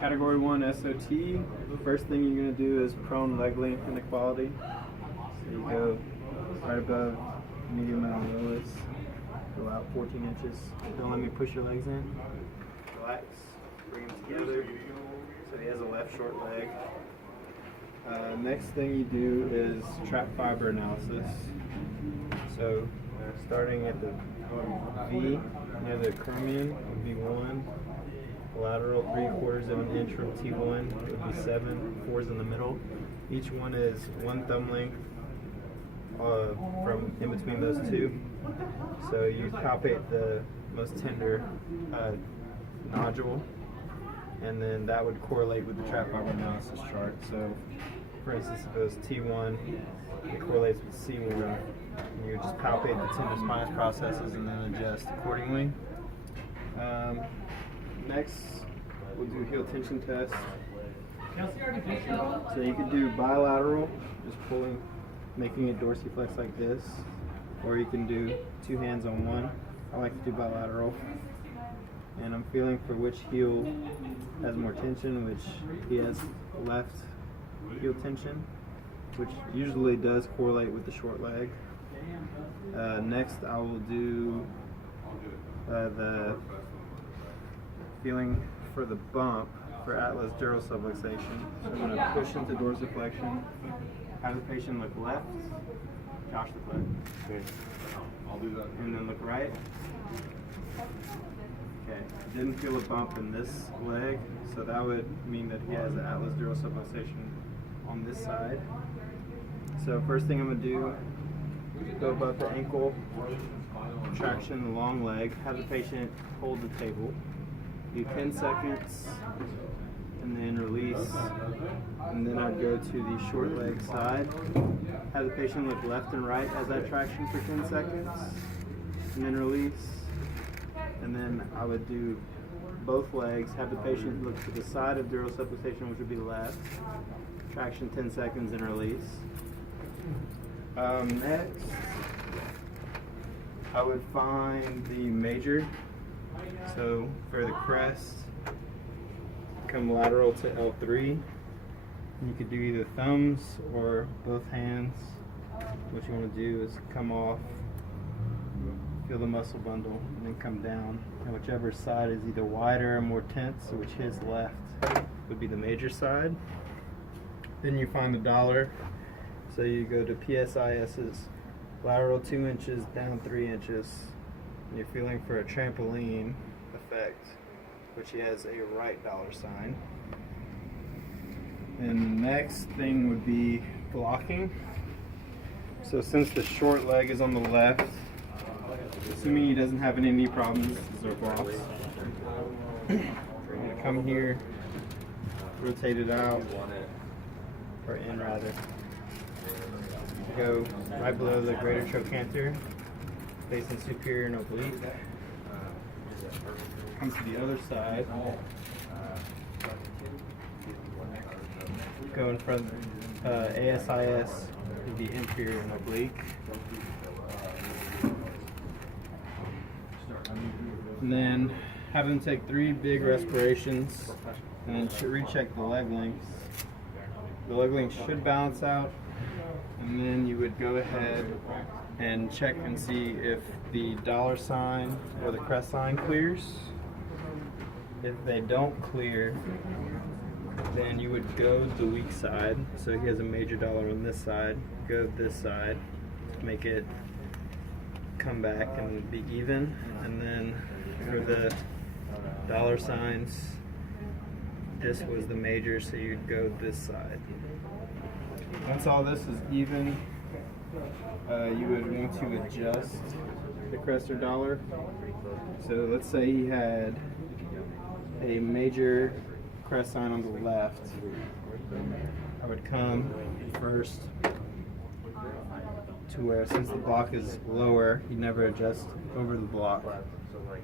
Category 1 SOT, first thing you're going to do is prone leg length inequality. So you go right above medium and lowest, go out 14 inches. Don't let me push your legs in. Relax, bring them together. So he has a left short leg. Next thing you do is trap fiber analysis. So starting at the V near the acromion would be 1. Lateral 3/4 of an inch from T1 would be 7. 4's in the middle. Each one is 1 thumb length from in between those two. So you palpate the most tender nodule, and then that would correlate with the trap fiber analysis chart. So for instance, if it was T1, it correlates with C1. And you would just palpate the tendon spinous processes and then adjust accordingly. Next, we'll do heel tension test. So you could do bilateral, just pulling, making it dorsiflex like this, or you can do 2 hands on one. I like to do bilateral. And I'm feeling for which heel has more tension, which he has left heel tension, which usually does correlate with the short leg. Next, I will do the feeling for the bump for atlas dural subluxation. So I'm going to push into dorsiflexion, have the patient look left, Josh look left. Okay. I'll do that. And then look right. Okay, didn't feel a bump in this leg, so that would mean that he has an atlas dural subluxation on this side. So first thing I'm going to do, go above the ankle, traction the long leg, have the patient hold the table, do 10 seconds, and then release, and then I'd go to the short leg side, have the patient look left and right as I traction for 10 seconds, and then release, and then I would do both legs, have the patient look to the side of dural subluxation, which would be left, traction 10 seconds, and release. Next, I would find the major. So for the crest, come lateral to L3. You could do either thumbs or both hands. What you want to do is come off, feel the muscle bundle, and then come down. And whichever side is either wider or more tense, which his left would be the major side. Then you find the dollar. So you go to PSIS's lateral 2 inches, down 3 inches. And you're feeling for a trampoline effect, which he has a right dollar sign. And the next thing would be blocking. So since the short leg is on the left, assuming he doesn't have any knee problems, this is our blocks. I'm going to come here, rotate it out, or in rather. Go right below the greater trochanter, facing superior and oblique. Come to the other side. Go in front of ASIS, the inferior and oblique. And then have him take 3 big respirations and then recheck the leg lengths. The leg length should balance out. And then you would go ahead and check and see if the dollar sign or the crest sign clears. If they don't clear, then you would go the weak side. So he has a major dollar on this side. Go this side to make it come back and be even. And then for the dollar signs, this was the major, so you'd go this side. Once all this is even, you would want to adjust the crest or dollar. So let's say he had a major crest sign on the left. I would come first to where, since the block is lower, you never adjust over the block.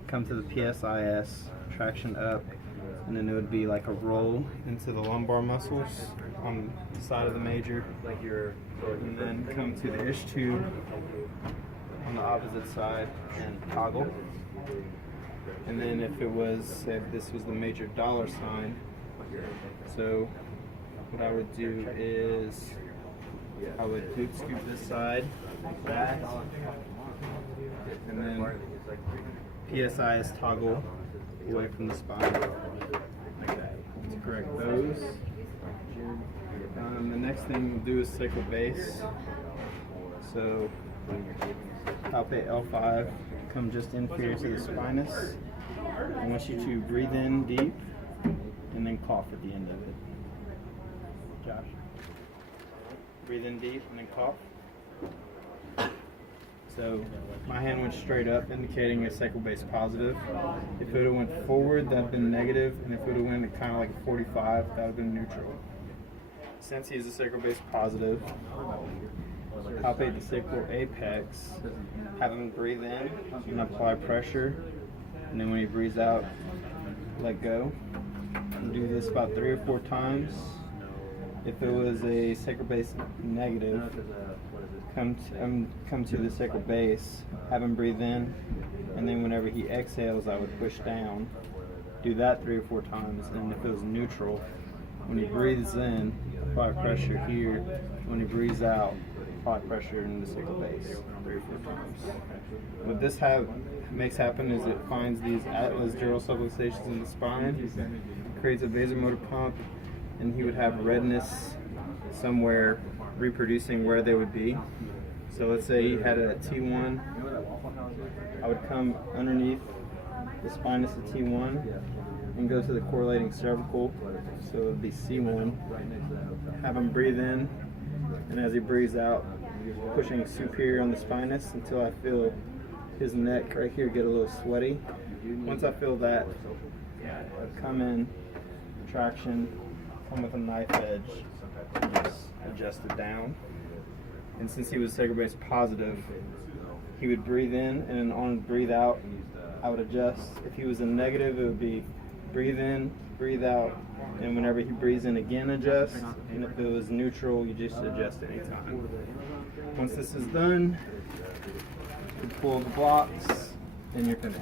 Come to the PSIS, traction up, and then it would be like a roll into the lumbar muscles on the side of the major, and then come to the ish tube on the opposite side and toggle. And then if it was, say if this was the major dollar sign, So what I would do is I would scoop this side like that, and then PSI is toggle away from the spine like that to correct those. The next thing we'll do is sacral base. So palpate L5, come just inferior to the spinous. I want you to breathe in deep and then cough at the end of it. Josh. Breathe in deep and then cough. So my hand went straight up, indicating a sacral base positive. If it would have went forward, that would have been negative, and if it would have went kind of like a 45, that would have been neutral. Since he's a sacral base positive, palpate the sacral apex, have him breathe in and apply pressure, and then when he breathes out, let go. And do this about 3 or 4 times. If it was a sacral base negative, come to the sacral base, have him breathe in, and then whenever he exhales, I would push down. Do that 3 or 4 times, and if it was neutral, when he breathes in, apply pressure here. When he breathes out, apply pressure in the sacral base 3 or 4 times. What this makes happen is it finds these atlas dural subluxations in the spine, creates a vasomotor pump, and he would have redness somewhere reproducing where they would be. So let's say he had it at T1. I would come underneath the spinous at T1 and go to the correlating cervical, so it would be C1. Have him breathe in, and as he breathes out, pushing superior on the spinous until I feel his neck right here get a little sweaty. Once I feel that, I'd come in, traction, come with a knife edge, and just adjust it down. And since he was sacral base positive, he would breathe in, and then on breathe out, I would adjust. If he was a negative, it would be breathe in, breathe out, and whenever he breathes in again, adjust. And if it was neutral, you just adjust anytime. Once this is done, you pull the blocks, and you're finished.